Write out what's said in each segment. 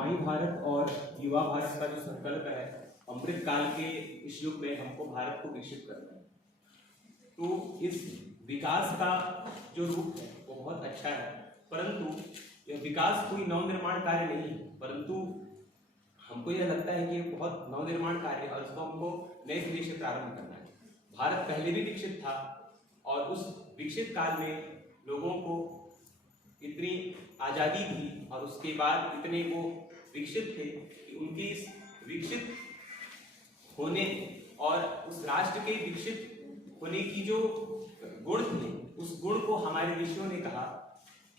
माई भारत और युवा भारत का जो संकल्प है, अमृत काल के इस युग में हमको भारत को विकसित करना है। तो इस विकास का जो रूप है वो बहुत अच्छा है, परंतु यह विकास कोई नवनिर्माण कार्य नहीं है, परंतु हमको यह लगता है कि ये बहुत नवनिर्माण कार्य है और इसको हमको नए सिरे से प्रारंभ करना है। भारत पहले भी विकसित था और उस विकसित काल में लोगों को इतनी आज़ादी थी और उसके बाद इतने वो विकसित थे कि उनके इस विकसित होने और उस राष्ट्र के विकसित होने की जो गुण थे, उस गुण को हमारे ऋषियों ने कहा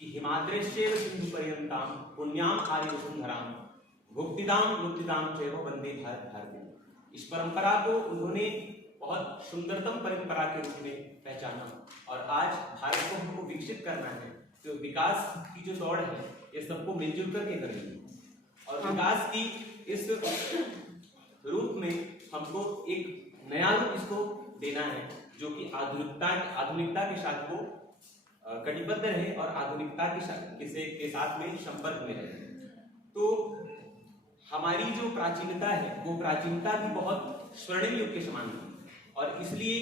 कि हिमाद्रेश्चैव सिंधु पर्यंताम पुण्याम आर्य वसुंधराम भुक्तिदाम मुक्तिदाम चैव वंदे भारत भारती। इस परंपरा को उन्होंने बहुत सुंदरतम परंपरा के रूप में पहचाना और आज भारत को हमको विकसित करना है। तो विकास की जो दौड़ है ये सबको मिलजुल करके करनी और विकास की इस रूप में हमको एक नया रूप इसको देना है जो कि आधुनिकता के साथ वो कटिबद्ध रहे और आधुनिकता के साथ में संपर्क में रहे। तो हमारी जो प्राचीनता है वो प्राचीनता भी बहुत स्वर्णिम युग के समान थी और इसलिए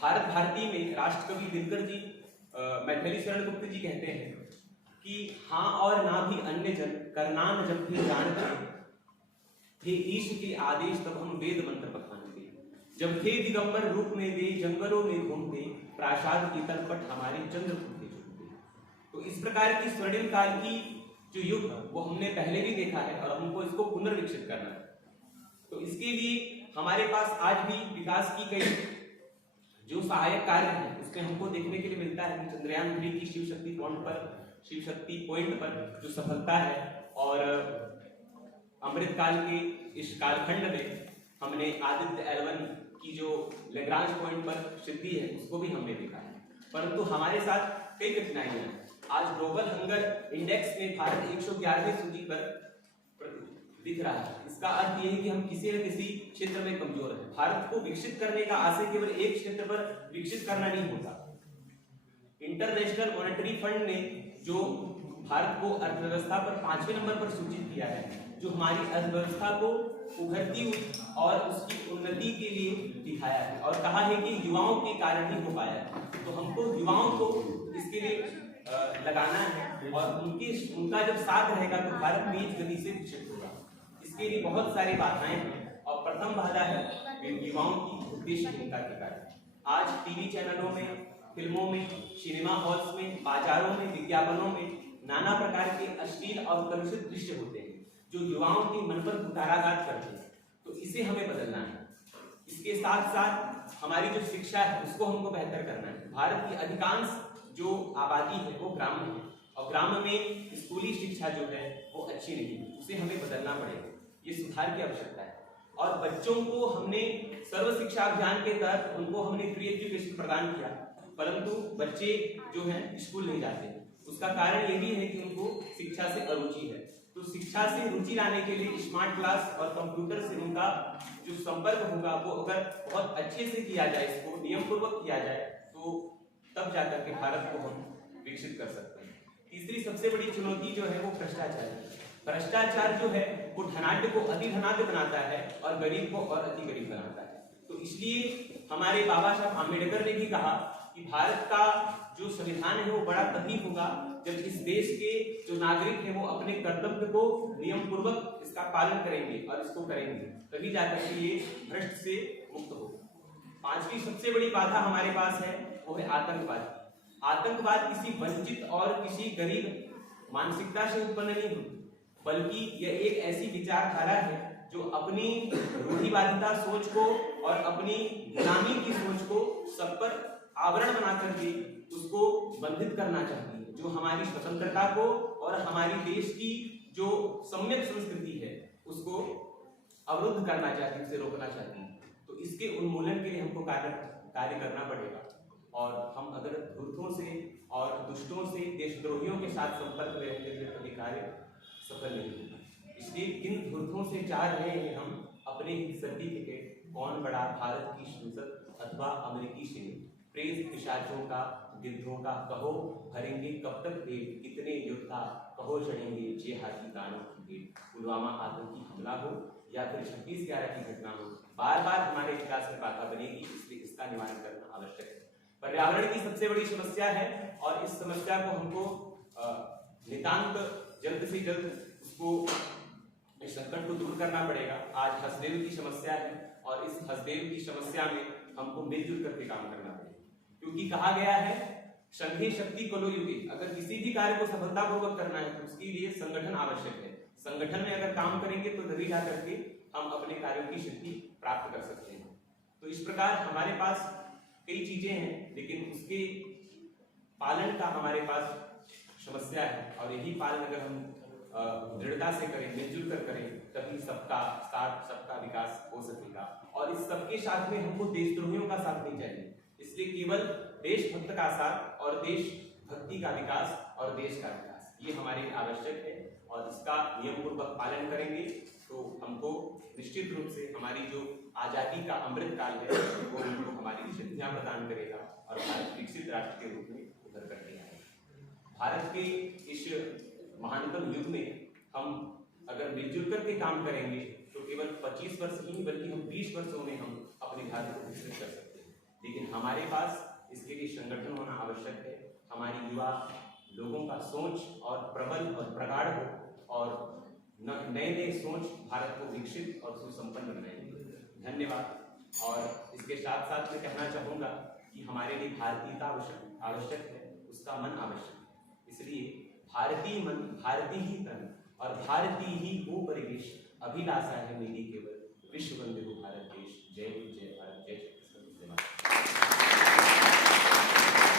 भारत भारती में राष्ट्रकवि दिनकर जी मैथिली शरण गुप्त जी कहते हैं कि हाँ और ना भी अन्य जन करनान जब भी जानते थे ईश के आदेश तब हम वेद मंत्र बखानते जब थे दिगंबर रूप में वे जंगलों में घूमते प्रासाद की तलपट हमारे चंद्र फूलते झूमते। तो इस प्रकार की स्वर्णिम काल की जो युग वो हमने पहले भी देखा है और हमको इसको पुनर्विकसित करना है। तो इसके लिए हमारे पास आज भी विकास की कई जो सहायक कार्य हैं उसमें हमको देखने के लिए मिलता है कि चंद्रयान 3 की शिव शक्ति पॉइंट पर जो सफलता है और अमृत काल के इस कालखंड में हमने आदित्य L1 की जो लैग्रांज पॉइंट पर सिद्धि है उसको भी हमने देखा है। परंतु हमारे साथ कई कठिनाइयां हैं। आज ग्लोबल हंगर इंडेक्स में भारत 111वें सूची पर दिख रहा है। इसका अर्थ यह है कि हम किसी न किसी क्षेत्र में कमजोर हैं। भारत को विकसित करने का आशय केवल एक क्षेत्र पर विकसित करना नहीं होता। इंटरनेशनल मॉनेटरी फंड ने जो भारत को अर्थव्यवस्था पर 5वें नंबर पर सूचित किया है, जो हमारी अर्थव्यवस्था को उभरती हुई और उसकी उन्नति के लिए दिखाया है और कहा है कि युवाओं के कारण ही हो पाया है। तो हमको युवाओं को इसके लिए लगाना है और उनका जब साथ रहेगा तो भारत तेज गति से विकसित होगा। इसके लिए बहुत सारी बाधाएं हैं और प्रथम बाधा है युवाओं की उद्देश्यहीनता के कारण। आज टीवी चैनलों में, फिल्मों में, सिनेमा हॉल्स में, बाजारों में, विज्ञापनों में नाना प्रकार के अश्लील और कलुषित दृश्य होते हैं जो युवाओं के मन पर कुठाराघात करते हैं। तो इसे हमें बदलना है। इसके साथ साथ हमारी जो शिक्षा है उसको हमको बेहतर करना है। भारत की अधिकांश जो आबादी है वो ग्रामीण है और ग्राम में स्कूली शिक्षा जो है वो अच्छी नहीं है, उसे हमें बदलना पड़ेगा। ये सुधार की आवश्यकता है और बच्चों को हमने सर्व शिक्षा अभियान के तहत उनको हमने फ्री एजुकेशन प्रदान किया, परंतु बच्चे जो हैं स्कूल नहीं जाते। उसका कारण ये भी है कि उनको शिक्षा से अरुचि है। तो शिक्षा से रुचि लाने के लिए स्मार्ट क्लास और कंप्यूटर से उनका जो संपर्क होगा वो अगर बहुत अच्छे से किया जाए, इसको नियम पूर्वक किया जाए, तो तब जाकर के भारत को हम विकसित कर सकते हैं। तीसरी सबसे बड़ी चुनौती जो है वो भ्रष्टाचार है। भ्रष्टाचार जो है वो धनाढ्य को अति धनाढ्य बनाता है और गरीब को और अति गरीब बनाता है। तो इसलिए हमारे बाबा साहब आम्बेडकर ने भी कहा कि भारत का जो संविधान है वो बड़ा तभी होगा जब इस देश के जो नागरिक हैं वो अपने कर्तव्य को नियम पूर्वक इसका पालन करेंगे और इसको करेंगे, तभी जाकर के ये भ्रष्ट से मुक्त होगा। पांचवी सबसे बड़ी बाधा हमारे पास है वो है आतंकवाद। आतंकवाद किसी वंचित और किसी गरीब मानसिकता से उत्पन्न नहीं होती, बल्कि यह एक ऐसी विचारधारा है जो अपनी रूढ़िवादिता सोच को और अपनी गुलामी की सोच को सब पर आवरण बना करके उसको बंधित करना चाहती है, जो हमारी स्वतंत्रता को और हमारी देश की जो सम्यक संस्कृति है उसको अवरुद्ध करना चाहती है, उसे रोकना चाहती है। तो इसके उन्मूलन के लिए हमको कार्य करना पड़ेगा और हम अगर धूर्तों से और दुष्टों से, देशद्रोहियों के साथ संपर्क में रहते हुए कभी कार्य सफल नहीं होगा। इसलिए इन धूर्तों से चाह रहे हैं हम अपने ही सर्टिफिकेट कौन बड़ा, भारत की संसद अथवा अमेरिकी सीनेट, प्रेस पिशाचों का गिद्धों का कहो भरेंगे कब तक पेट, कितने योद्धा कहो चढ़ेंगे जे हाथी कानों की पेट। पुलवामा आतंकी हमला हो या फिर 26/11 की घटना हो, बार बार हमारे इतिहास में बाधा बनेगी, इसलिए इसका निवारण करना आवश्यक है। पर्यावरण की सबसे बड़ी समस्या है और इस समस्या को हमको नितांत जल्द से जल्द उसको इस संकट को दूर करना पड़ेगा। आज हसदेव की समस्या है और इस हसदेव की समस्या में हमको मिलजुल करके काम करना पड़ेगा, क्योंकि कहा गया है संघे शक्ति कलो युगे। अगर किसी भी कार्य को सफलतापूर्वक करना है तो उसके लिए संगठन आवश्यक है। संगठन में अगर काम करेंगे तो तभी जा करके हम अपने कार्यों की शक्ति प्राप्त कर सकते हैं। तो इस प्रकार हमारे पास कई चीजें हैं, लेकिन उसके पालन का हमारे पास समस्या है, और यही पालन अगर हम दृढ़ता से करें, मिलजुल कर करें, तभी सबका साथ, सबका विकास हो सकेगा। और इस सबके साथ में हमको देशद्रोहियों का साथ नहीं चाहिए, इसलिए केवल देशभक्त का साथ और देशभक्ति का विकास और देश का विकास ये हमारे लिए आवश्यक है। और इसका नियम पूर्वक पालन करेंगे तो हमको निश्चित रूप से हमारी जो आजादी का अमृत काल है वो हमको हमारी शक्तियां प्रदान करेगा और भारत विकसित राष्ट्र के रूप में उभर कर के आएगा। भारत के इस महानतम युग में हम अगर मिलजुल करके काम करेंगे तो केवल 25 वर्ष ही नहीं बल्कि हम 20 वर्षों में हम अपने भारत को विकसित कर सकते हैं। लेकिन हमारे पास इसके लिए संगठन होना आवश्यक है। हमारी युवा लोगों का सोच और प्रबल और प्रगाढ़ हो और नए नए सोच भारत को विकसित और सुसंपन्न बनाएंगे। धन्यवाद। और इसके साथ साथ मैं कहना चाहूँगा कि हमारे लिए भारतीयता आवश्यक है, उसका मन आवश्यक है। इसलिए भारतीय मन, भारतीय ही तन और भारतीय ही वो परिवेश अभिलाषा है मेरी केवल। विश्व वंदे हो भारत देश। जय जय।